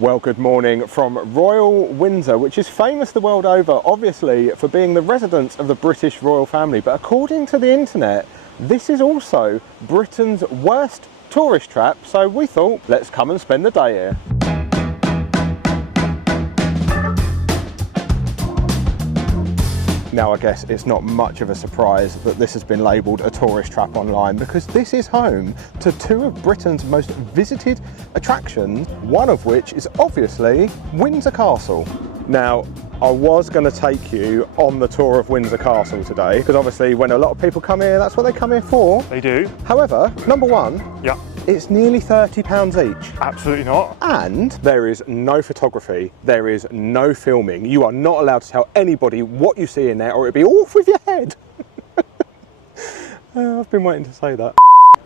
Well, good morning from Royal Windsor, which is famous the world over, obviously, for being the residence of the British royal family. But according to the internet, this is also Britain's worst tourist trap. So we thought, let's come and spend the day here. Now, I guess it's not much of a surprise that this has been labelled a tourist trap online, because this is home to two of Britain's most visited attractions, one of which is obviously Windsor Castle. Now, I was going to take you on the tour of Windsor Castle today, because obviously when a lot of people come here, that's what they come here for. They do. However, number one, yeah, it's nearly £30 each. Absolutely not. And there is no photography, there is no filming. You are not allowed to tell anybody what you see in there, or it'll be off with your head. I've been waiting to say that.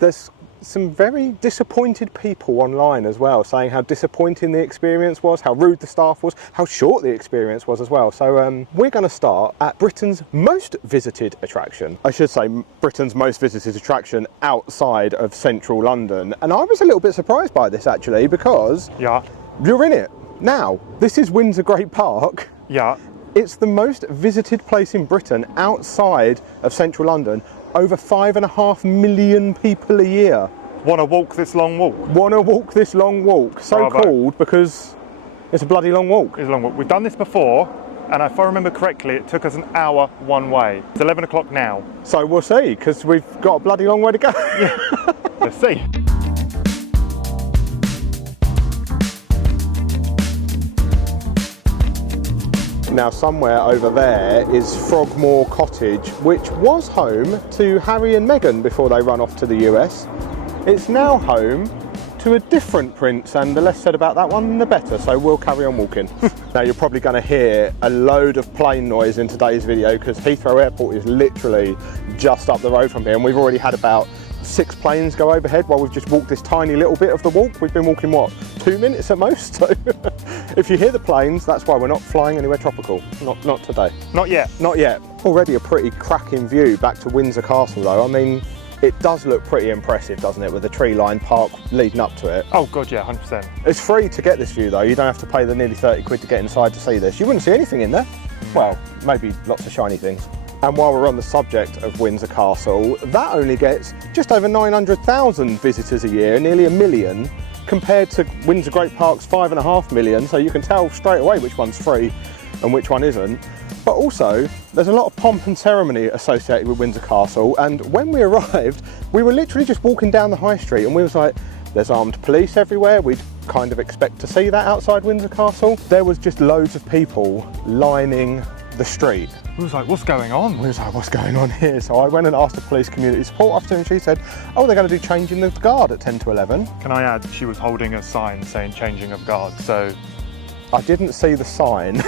There's some very disappointed people online as well, saying how disappointing the experience was, how rude the staff was, how short the experience was as well. So we're going to start at Britain's most visited attraction. I should say Britain's most visited attraction outside of central London. And I was a little bit surprised by this actually, because you're in it. Now, this is Windsor Great Park. Yeah. It's the most visited place in Britain outside of central London. Over 5.5 million people a year. Want to walk this long walk? Want to walk this long walk. So called because it's a bloody long walk. It's a long walk. We've done this before, and if I remember correctly, it took us an hour one way. It's 11 o'clock now. So we'll see, because we've got a bloody long way to go. Yeah. Let's see. Now, somewhere over there is Frogmore Cottage, which was home to Harry and Meghan before they run off to the US. It's now home to a different prince, and the less said about that one, the better, so we'll carry on walking. Now, you're probably going to hear a load of plane noise in today's video, because Heathrow Airport is literally just up the road from here, and we've already had about 6 planes go overhead while we've just walked this tiny little bit of the walk. We've been walking, what, 2 minutes at most? So if you hear the planes, that's why we're not flying anywhere tropical. Not today. Not yet. Not yet. Already a pretty cracking view back to Windsor Castle though. I mean, it does look pretty impressive, doesn't it, with the tree-lined park leading up to it. Oh god, yeah, 100%. It's free to get this view though. You don't have to pay the nearly 30 quid to get inside to see this. You wouldn't see anything in there. Well, maybe lots of shiny things. And while we're on the subject of Windsor Castle, that only gets just over 900,000 visitors a year, nearly 1 million, compared to Windsor Great Park's 5.5 million, so you can tell straight away which one's free and which one isn't. But also, there's a lot of pomp and ceremony associated with Windsor Castle, and when we arrived, we were literally just walking down the high street and we was like, there's armed police everywhere. We'd kind of expect to see that outside Windsor Castle. There was just loads of people lining the street. We was like, what's going on? We was like, what's going on here? So I went and asked the police community support officer, and she said, oh, they're going to do changing of guard at 10 to 11. Can I add, she was holding a sign saying changing of guard, so... I didn't see the sign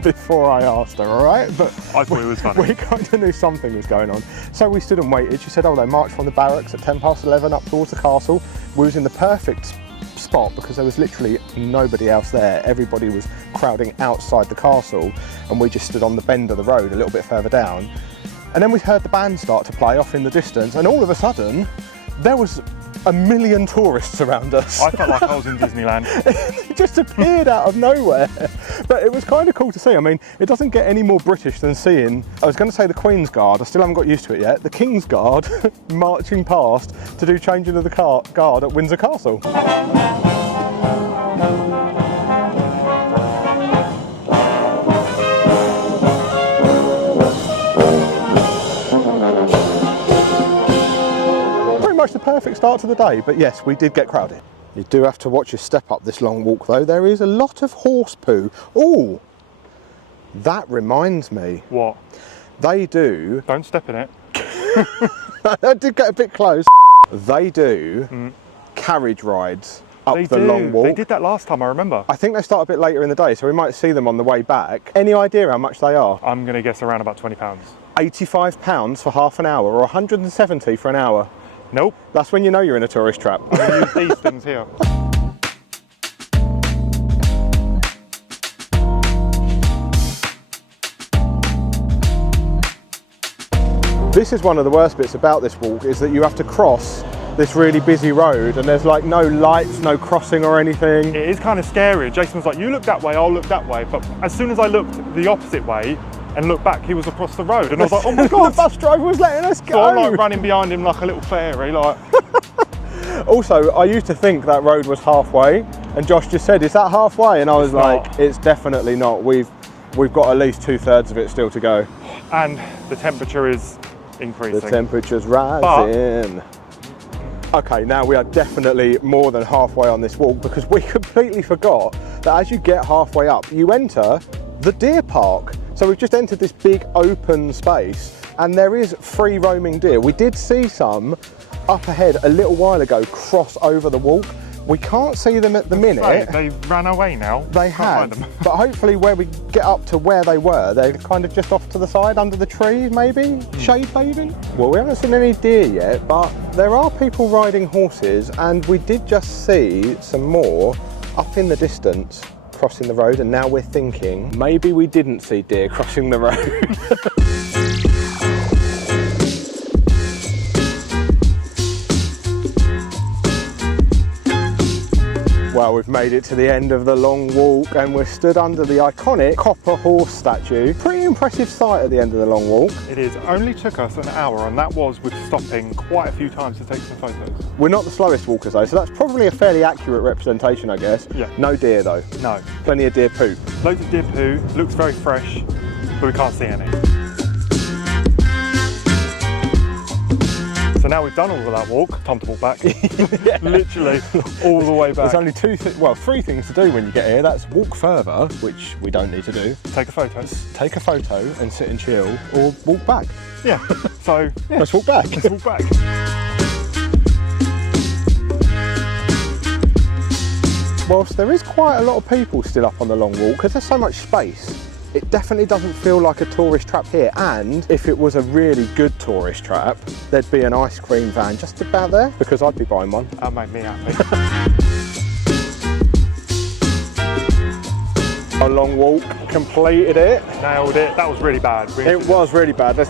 before I asked her, all right? But I thought it was funny. We kind of knew something was going on. So we stood and waited. She said, oh, they marched from the barracks at 10 past 11 up towards the castle. We was in the perfect spot because there was literally nobody else there. Everybody was crowding outside the castle, and we just stood on the bend of the road a little bit further down. And then we heard the band start to play off in the distance, and all of a sudden there was 1 million tourists around us. I felt like I was in Disneyland. It just appeared out of nowhere. But it was kind of cool to see. I mean, it doesn't get any more British than seeing, I was going to say the Queen's Guard, I still haven't got used to it yet, the King's Guard marching past to do changing of the guard at Windsor Castle. The perfect start to the day, but yes, we did get crowded. You do have to watch your step up this long walk though. There is a lot of horse poo. Oh, that reminds me. What? They do... Don't step in it. I did get a bit close. They do carriage rides up the long walk. They did that last time, I remember. I think they start a bit later in the day, so we might see them on the way back. Any idea how much they are? I'm going to guess around about £20. £85 for half an hour, or 170 for an hour. Nope. That's when you know you're in a tourist trap. I'm going to use these things here. This is one of the worst bits about this walk, is that you have to cross this really busy road and there's like no lights, no crossing or anything. It is kind of scary. Jason was like, you look that way, I'll look that way. But as soon as I looked the opposite way and looked back, he was across the road. And I was like, oh my God. The bus driver was letting us go. So I'm like running behind him like a little fairy. Like. Also, I used to think that road was halfway, and Josh just said, is that halfway? And I was like, it's definitely not. We've got at least 2/3 of it still to go. And the temperature is increasing. The temperature's rising. Okay, now we are definitely more than halfway on this walk because we completely forgot that as you get halfway up, you enter the deer park. So we've just entered this big open space and there is free roaming deer. We did see some up ahead a little while ago cross over the walk. We can't see them at the minute. They ran away now. They have, but hopefully where we get up to where they were, they're kind of just off to the side under the trees maybe, shade bathing. Well, we haven't seen any deer yet, but there are people riding horses and we did just see some more up in the distance crossing the road, and now we're thinking maybe we didn't see deer crossing the road. Well, we've made it to the end of the long walk and we're stood under the iconic copper horse statue. Pretty impressive sight at the end of the long walk. It is. Only took us an hour and that was with stopping quite a few times to take some photos. We're not the slowest walkers though, so that's probably a fairly accurate representation, I guess. Yeah. No deer though. No. Plenty of deer poop. Loads of deer poo, looks very fresh, but we can't see any. So now we've done all of that walk, time to walk back. Yeah. Literally all the way back. There's only three things to do when you get here. That's walk further, which we don't need to do. Take a photo. Take a photo and sit and chill, or walk back. Yeah, so yeah. Let's walk back. Let's walk back. Whilst there is quite a lot of people still up on the long walk, because there's so much space, it definitely doesn't feel like a tourist trap here. And if it was a really good tourist trap, there'd be an ice cream van just about there, because I'd be buying one. That made me happy. A long walk, completed it. Nailed it. That was really bad. It was really bad. Put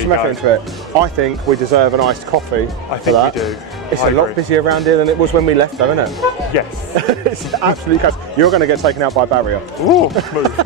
some effort into it. I think we deserve an iced coffee. I think we do. It's a lot busier around here than it was when we left though, isn't it? Yes. It's absolutely chaos. You're going to get taken out by a barrier. Ooh, move.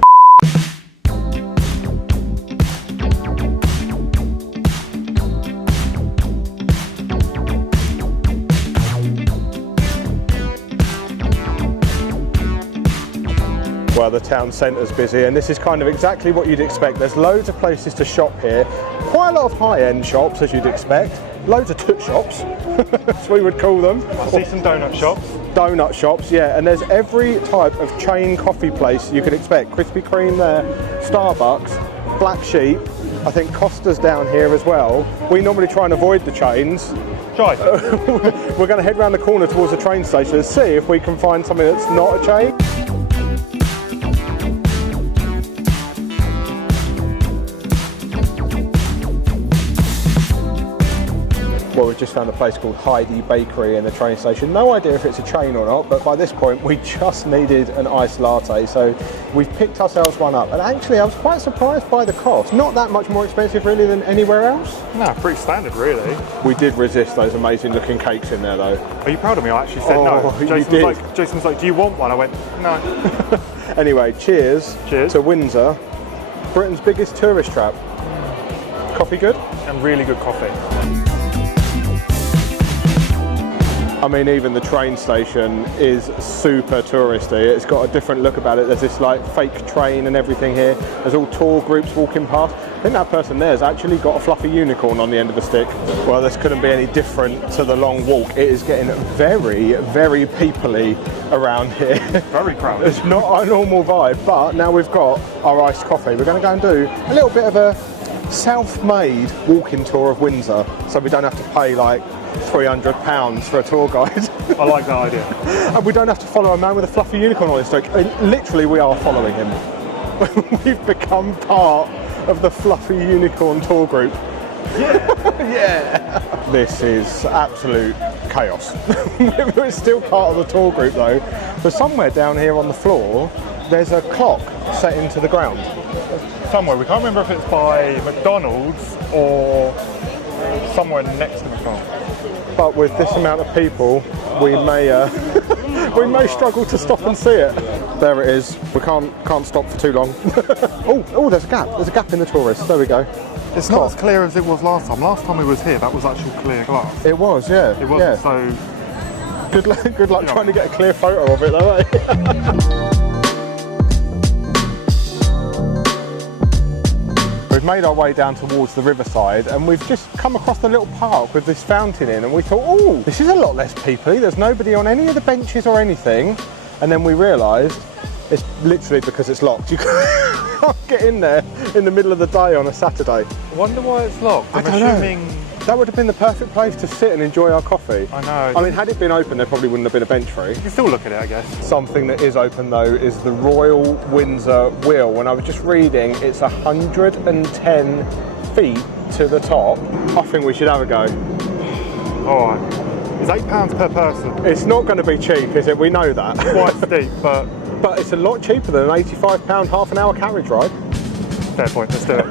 Well, the town centre's busy and this is kind of exactly what you'd expect. There's loads of places to shop here. Quite a lot of high-end shops, as you'd expect. Loads of toot shops, as we would call them. I see some donut shops. Donut shops, yeah, and there's every type of chain coffee place you could expect. Krispy Kreme there, Starbucks, Black Sheep, I think Costa's down here as well. We normally try and avoid the chains. Try. We're going to head around the corner towards the train station and see if we can find something that's not a chain. Well, we've just found a place called Heidi Bakery in the train station. No idea if it's a chain or not, but by this point we just needed an iced latte, so we've picked ourselves one up. And actually I was quite surprised by the cost. Not that much more expensive really than anywhere else. No, pretty standard really. We did resist those amazing looking cakes in there though. Are you proud of me? I actually said no. Jason was like, do you want one? I went, no. Anyway, cheers. Cheers. To Windsor, Britain's biggest tourist trap. Coffee good? And really good coffee. I mean, even the train station is super touristy. It's got a different look about it. There's this like fake train and everything here. There's all tour groups walking past. I think that person there has actually got a fluffy unicorn on the end of a stick. Well, this couldn't be any different to the long walk. It is getting very, very peoply around here. Very crowded. It's not our normal vibe, but now we've got our iced coffee. We're going to go and do a little bit of a self-made walking tour of Windsor, so we don't have to pay like £300 for a tour guide. I like that idea. And we don't have to follow a man with a fluffy unicorn on his stick. I mean, literally, we are following him. We've become part of the fluffy unicorn tour group. Yeah. Yeah. This is absolute chaos. We're still part of the tour group though. But somewhere down here on the floor, there's a clock set into the ground. Somewhere, we can't remember if it's by McDonald's or somewhere next to McDonald's. but with this amount of people, we may we may struggle to stop and see it. There it is. We can't stop for too long. Oh, there's a gap. There's a gap in the tourists. There we go. It's not as clear as it was last time. Last time we was here, that was actual clear glass. It was, yeah. It wasn't so... Good luck trying to get a clear photo of it though, eh? We've made our way down towards the riverside and we've just come across the little park with this fountain in, and we thought, oh, this is a lot less people-y. There's nobody on any of the benches or anything. And then we realised it's literally because it's locked. You can't get in there in the middle of the day on a Saturday. I wonder why it's locked. I'm assuming that would have been the perfect place to sit and enjoy our coffee. I know. I mean, had it been open, there probably wouldn't have been a bench free. You can still look at it, I guess. Something that is open though is the Royal Windsor wheel. When I was just reading, it's 110 feet to the top. I think we should have a go. All right. It's £8 per person. It's not going to be cheap, is it? We know that. Quite steep, but it's a lot cheaper than an £85 half an hour carriage ride. Fair point, let's do it.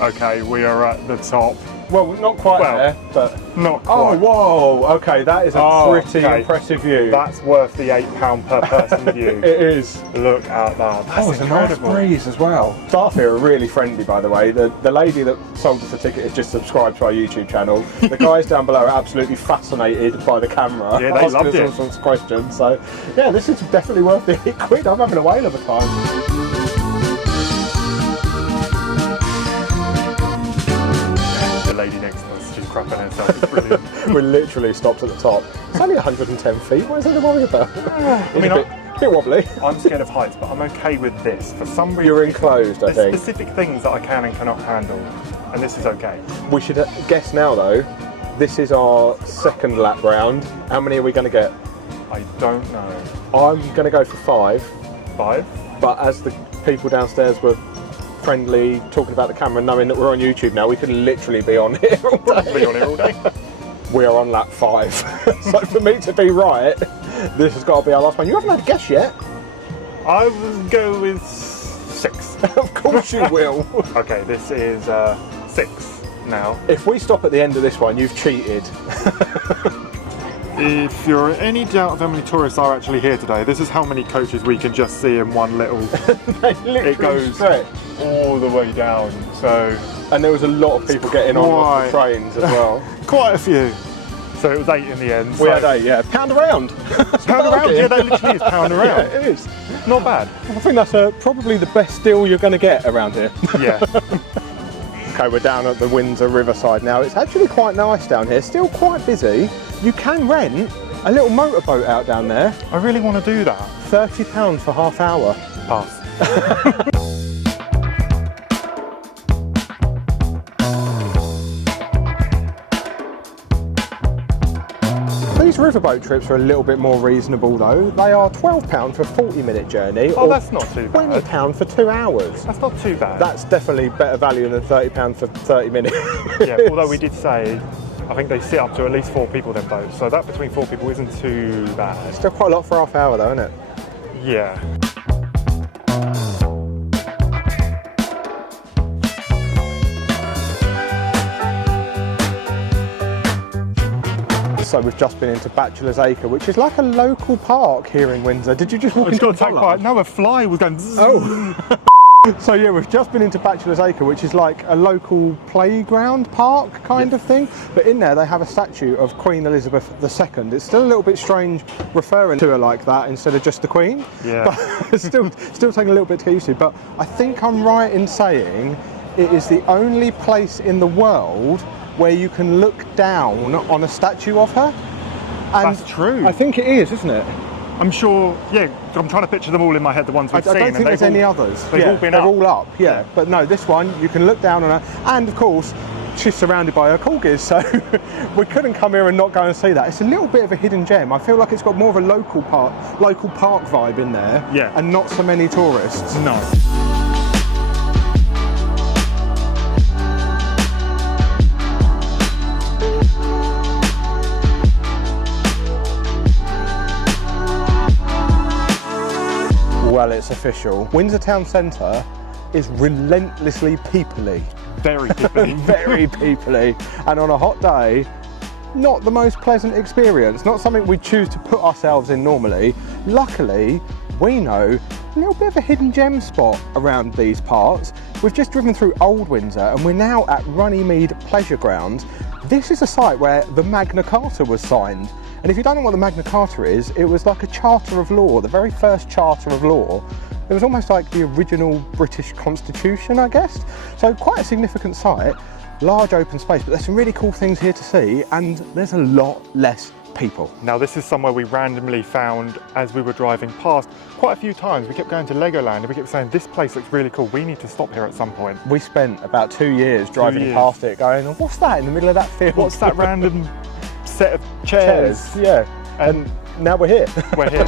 Okay, we are at the top. Well, not quite there, but... Not quite. Oh, whoa! Okay, that is a pretty impressive view. That's worth the £8 per person view. It is. Look at that. That's it's a nice breeze as well. Staff here are really friendly, by the way. The lady that sold us the ticket has just subscribed to our YouTube channel. The guys down below are absolutely fascinated by the camera. Yeah, they loved it. Asking us all sorts of questions. So, yeah, this is definitely worth the £8. I'm having a whale of a time. Lady next to us, she's crapping herself. It's brilliant. We literally stopped at the top. It's only 110 feet. What is there to worry about? I mean, a bit wobbly. I'm scared of heights, but I'm okay with this. For some reason, You're enclosed, I think. There's specific things that I can and cannot handle, and this is okay. We should guess now, though. This is our second lap round. How many are we going to get? I don't know. I'm going to go for 5. 5? But as the people downstairs were friendly, talking about the camera, knowing that we're on YouTube now, we could literally be on here all day. Be on here all day. We are on lap 5. So for me to be right, this has got to be our last one. You haven't had a guess yet. I will go with 6. Of course you will. Okay, this is 6 now. If we stop at the end of this one, you've cheated. If you're in any doubt of how many tourists are actually here today, this is how many coaches we can just see in one little... It goes stretch all the way down, so... And there was a lot of people getting on the trains as well. Quite a few. So it was 8 in the end. We had 8, yeah. Pound around. Pound around, yeah, that literally is pound around. Yeah, it is. Not bad. I think that's probably the best deal you're going to get around here. Yeah. Okay, we're down at the Windsor Riverside now. It's actually quite nice down here, still quite busy. You can rent a little motorboat out down there. I really want to do that. £30 for half hour. Pass. These riverboat trips are a little bit more reasonable though. They are £12 for a 40-minute journey. Oh, that's not too bad. £20 for 2 hours. That's not too bad. That's definitely better value than £30 for 30 minutes. Yeah, although we did say, I think they sit up to at least 4 people then boats, so that between 4 people isn't too bad. Still quite a lot for half hour though, isn't it? Yeah. So we've just been into Bachelor's Acre, which is like a local park here in Windsor. Did you just walk into a park? No, a fly was going zzz. Oh! So yeah, we've just been into Bachelor's Acre, which is like a local playground park kind of thing. But in there they have a statue of Queen Elizabeth II. It's still a little bit strange referring to her like that instead of just the Queen. Yeah. But still taking a little bit to get used to. But I think I'm right in saying it is the only place in the world where you can look down on a statue of her. And that's true. I think it is, isn't it? I'm sure, yeah, I'm trying to picture them all in my head, the ones we've seen. I don't think there's any others. They've all been up. They're all up, yeah. But no, this one, you can look down on her. And of course, she's surrounded by her corgis, so we couldn't come here and not go and see that. It's a little bit of a hidden gem. I feel like it's got more of a local park vibe in there. Yeah. And not so many tourists. No. Well, it's official. Windsor Town Centre is relentlessly peoply. Very people. Very peoply. And on a hot day, not the most pleasant experience. Not something we choose to put ourselves in normally. Luckily, we know a little bit of a hidden gem spot around these parts. We've just driven through Old Windsor and we're now at Runnymede Pleasure Grounds. This is a site where the Magna Carta was signed. And if you don't know what the Magna Carta is, it was like a charter of law, the very first charter of law. It was almost like the original British Constitution, I guess. So quite a significant site, large open space, but there's some really cool things here to see and there's a lot less people. Now this is somewhere we randomly found as we were driving past quite a few times. We kept going to Legoland and we kept saying, this place looks really cool, we need to stop here at some point. We spent about 2 years driving past it going, oh, what's that in the middle of that field? What's that random set of chairs? Yeah, and now we're here. We're here.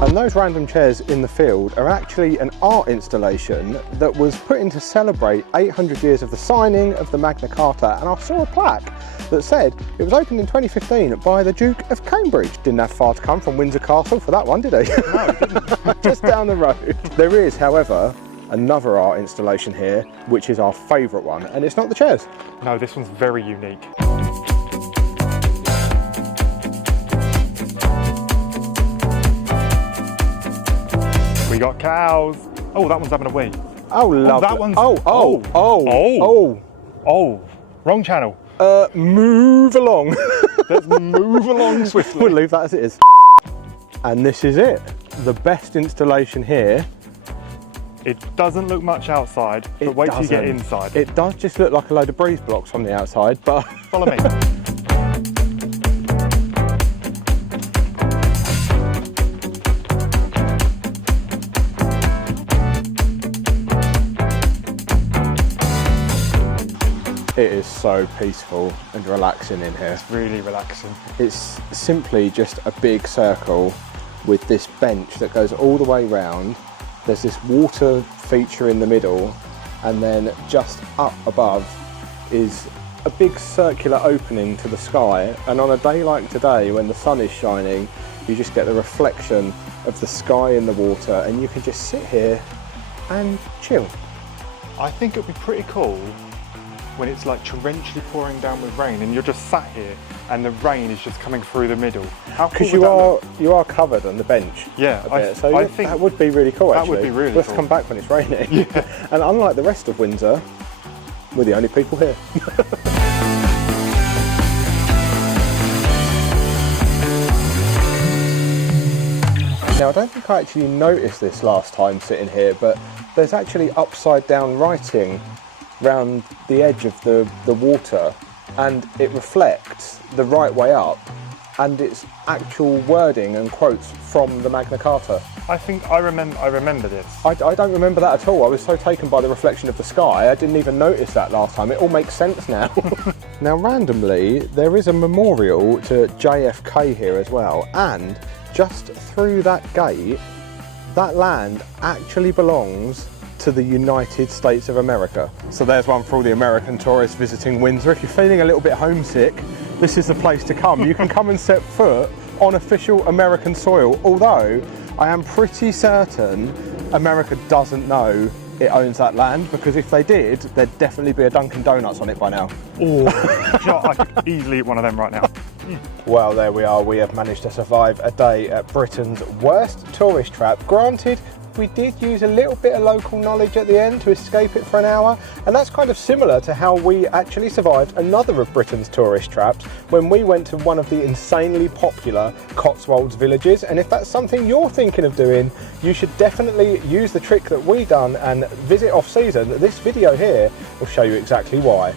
And those random chairs in the field are actually an art installation that was put in to celebrate 800 years of the signing of the Magna Carta, and I saw a plaque that said it was opened in 2015 by the Duke of Cambridge. Didn't have far to come from Windsor Castle for that one, did he? No, it didn't. Just down the road. There is, however, another art installation here, which is our favourite one, and it's not the chairs. No, this one's very unique. We got cows. Oh, that one's having a wee. Oh, lovely. That one's... Oh, wrong channel. move along. Let's move along swiftly. We'll leave that as it is. And this is it. The best installation here. It doesn't look much outside, but wait till you get inside. It does just look like a load of breeze blocks on the outside, but... Follow me. It is so peaceful and relaxing in here. It's really relaxing. It's simply just a big circle with this bench that goes all the way round. There's this water feature in the middle, and then just up above is a big circular opening to the sky. And on a day like today, when the sun is shining, you just get the reflection of the sky in the water, and you can just sit here and chill. I think it'd be pretty cool when it's like torrentially pouring down with rain and you're just sat here and the rain is just coming through the middle. How cool would that look? You are covered on the bench. Yeah, I think that would be really cool. That actually. would be really Let's cool. come back when it's raining. Yeah. And unlike the rest of Windsor, we're the only people here. Now, I don't think I actually noticed this last time sitting here, but there's actually upside down writing round the edge of the water, and it reflects the right way up, and it's actual wording and quotes from the Magna Carta. I think I remember this. I don't remember that at all. I was so taken by the reflection of the sky, I didn't even notice that last time. It all makes sense now. Now, randomly, there is a memorial to JFK here as well, and just through that gate, that land actually belongs to the United States of America. So there's one for all the American tourists visiting Windsor. If you're feeling a little bit homesick, this is the place to come. You can come and set foot on official American soil, although I am pretty certain America doesn't know it owns that land, because if they did, there'd definitely be a Dunkin' Donuts on it by now. Oh, I could easily eat one of them right now. Well, there we are. We have managed to survive a day at Britain's worst tourist trap. Granted, we did use a little bit of local knowledge at the end to escape it for an hour, and that's kind of similar to how we actually survived another of Britain's tourist traps when we went to one of the insanely popular Cotswolds villages. And if that's something you're thinking of doing, you should definitely use the trick that we done and visit off season. This video here will show you exactly why.